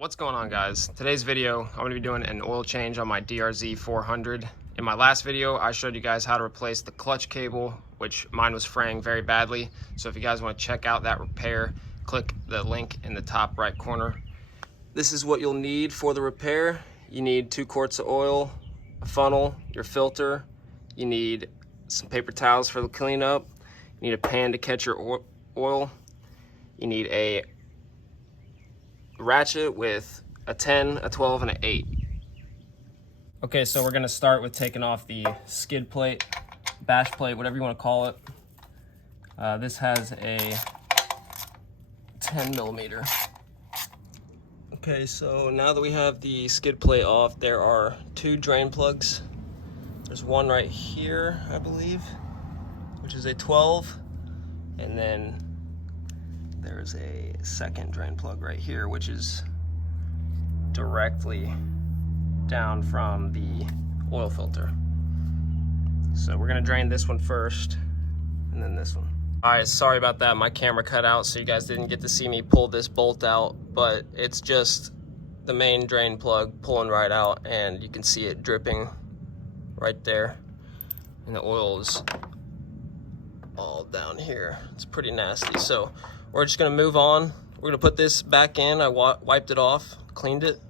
What's going on, guys? Today's video, I'm going to be doing an oil change on my DRZ 400. In my last video, I showed you guys how to replace the clutch cable, which mine was fraying very badly. So if you guys want to check out that repair, click the link in the top right corner. This is what you'll need for the repair. You need 2 quarts of oil, a funnel, your filter. You need some paper towels for the cleanup. You need a pan to catch your oil. You need a ratchet with a 10, a 12, and an 8. Okay, so we're gonna start with taking off the skid plate, bash plate, whatever you want to call it. This has a 10 millimeter. Okay, so now that we have the skid plate off, there are 2 drain plugs. There's one right here, I believe, which is a 12, and then there's a second drain plug right here, which is directly down from the oil filter. So we're gonna drain this one first, and then this one. All right, sorry about that. My camera cut out, so you guys didn't get to see me pull this bolt out, but it's just the main drain plug pulling right out, and you can see it dripping right there. And the oil is all down here. It's pretty nasty. So we're just gonna move on. We're gonna put this back in. I wiped it off, cleaned it.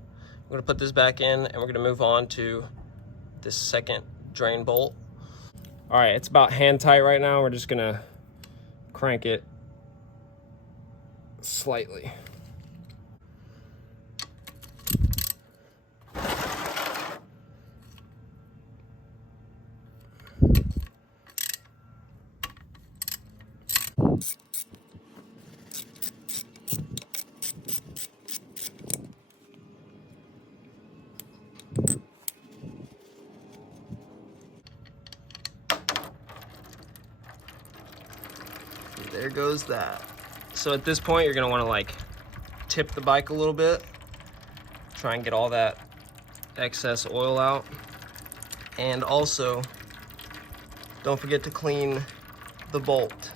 We're gonna put this back in, and we're gonna move on to this second drain bolt. All right, it's about hand tight right now. We're just gonna crank it slightly. There goes that. So at this point, you're gonna wanna like tip the bike a little bit, try and get all that excess oil out. And also, don't forget to clean the bolt.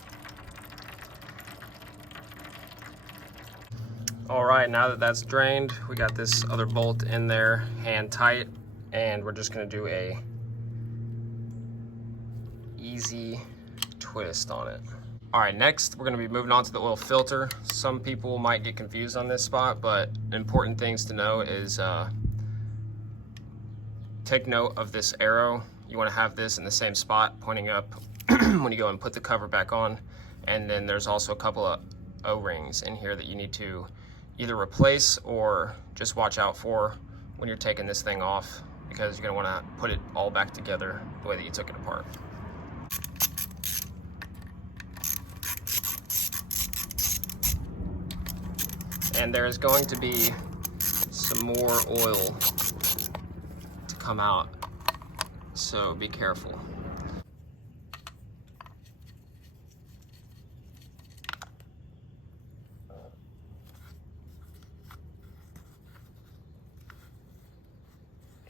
All right, now that that's drained, we got this other bolt in there, hand tight, and we're just gonna do a easy twist on it. All right, next we're gonna be moving on to the oil filter. Some people might get confused on this spot, but important things to know is take note of this arrow. You wanna have this in the same spot pointing up when you go and put the cover back on. And then there's also a couple of O-rings in here that you need to either replace or just watch out for when you're taking this thing off, because you're gonna wanna put it all back together the way that you took it apart. And there's going to be some more oil to come out, so be careful.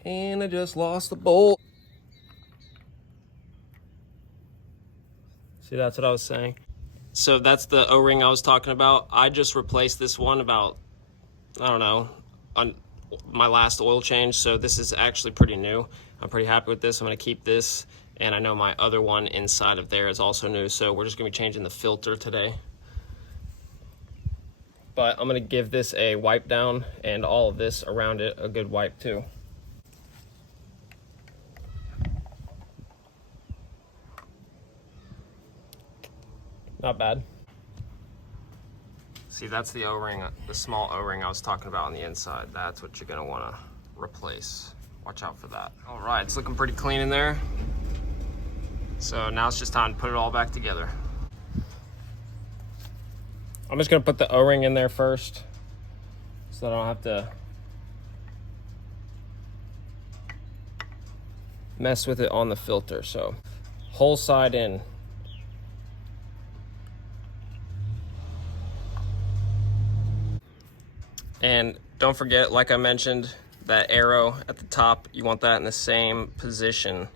And I just lost the bolt. See, that's what I was saying. So that's the O-ring I was talking about. I just replaced this one about, I don't know, on my last oil change. So this is actually pretty new. I'm pretty happy with this. I'm gonna keep this. And I know my other one inside of there is also new. So we're just gonna be changing the filter today. But I'm gonna give this a wipe down and all of this around it a good wipe too. Not bad. See, that's the O-ring, the small O-ring I was talking about on the inside. That's what you're gonna wanna replace. Watch out for that. All right, it's looking pretty clean in there. So now it's just time to put it all back together. I'm just gonna put the O-ring in there first so I don't have to mess with it on the filter. So whole side in. And don't forget, like I mentioned, that arrow at the top, you want that in the same position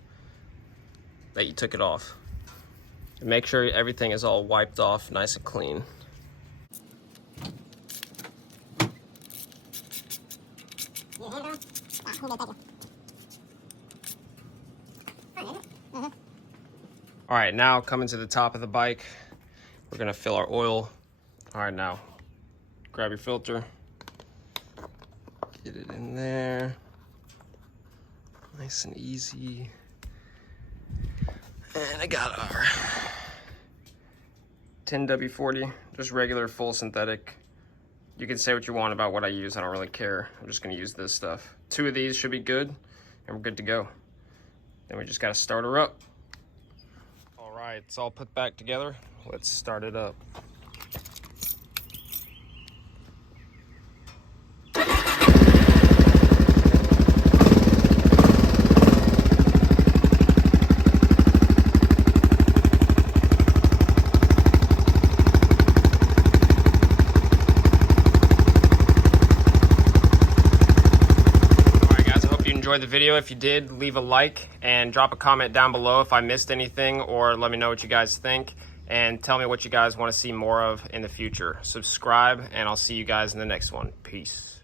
that you took it off. And make sure everything is all wiped off nice and clean. All right, now coming to the top of the bike, we're gonna fill our oil. All right, now grab your filter, get it in there, nice and easy. And I got our 10W40, just regular full synthetic. You can say what you want about what I use, I don't really care. I'm just gonna use this stuff. 2 of these should be good, and we're good to go. Then we just gotta start her up. All right, it's all put back together. Let's start it up. Enjoyed the video. If you did, leave a like and drop a comment down below if I missed anything, or let me know what you guys think and tell me what you guys want to see more of in the future. Subscribe, and I'll see you guys in the next one. Peace.